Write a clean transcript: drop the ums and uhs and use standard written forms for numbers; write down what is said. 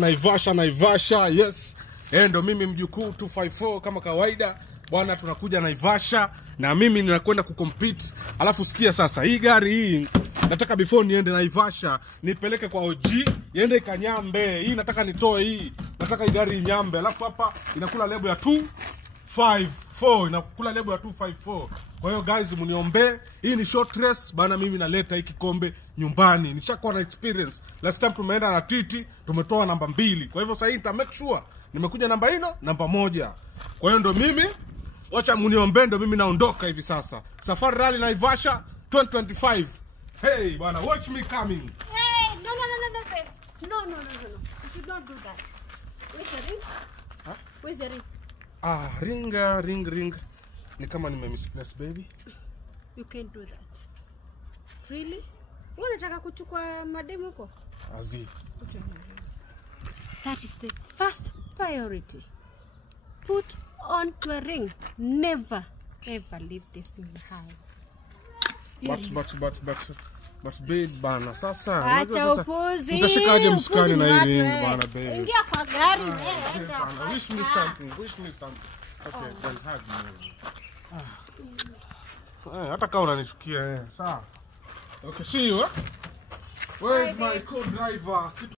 Naivasha, yes. Ndo mimi mjukuu 254 kama kawaida. Bwana tunakujia Naivasha na mimi ninakwenda kucompete. Alafu sikia sasa, hii gari hii nataka before niende Naivasha nipeleke kwa OG, iende ikanyambe. Hii nataka nitoe hii. Nataka hii gari inyambe. Alafu hapa inakula lebo ya 254, inakula lebo ya 254. Kwa hiyo guys mniombe, hii ni short race bana, mimi naleta hii kikombe nyumbani. Nishakuwa na experience. Last time tumeenda na Titi, tumetoa namba 2. Kwa hivyo sasa hii nita make sure nimekuja namba hino, namba 1. Kwa hiyo ndo mimi, wacha mniombe, ndo mimi naondoka hivi sasa. Safari Rally Naivasha 2025. Hey bana, watch me coming. Hey, no, babe. No. You should not do that. Where's the ring? Huh? Where's the ring? Ring. Ni kama misplace baby. You can't do that. Really? Wewe unataka kuchukua mademu huko? Azi. That is the first priority. Put on a ring. Never ever leave this thing behind. But babe bana, sasa acha upuzi. Mtashikaje msukani na hii ring bana babe? Ingia kwa gari bana. Wish me something. Okay, then hug me. Hata kama unanichukia sawa. Okay, see you. Where is my co-driver?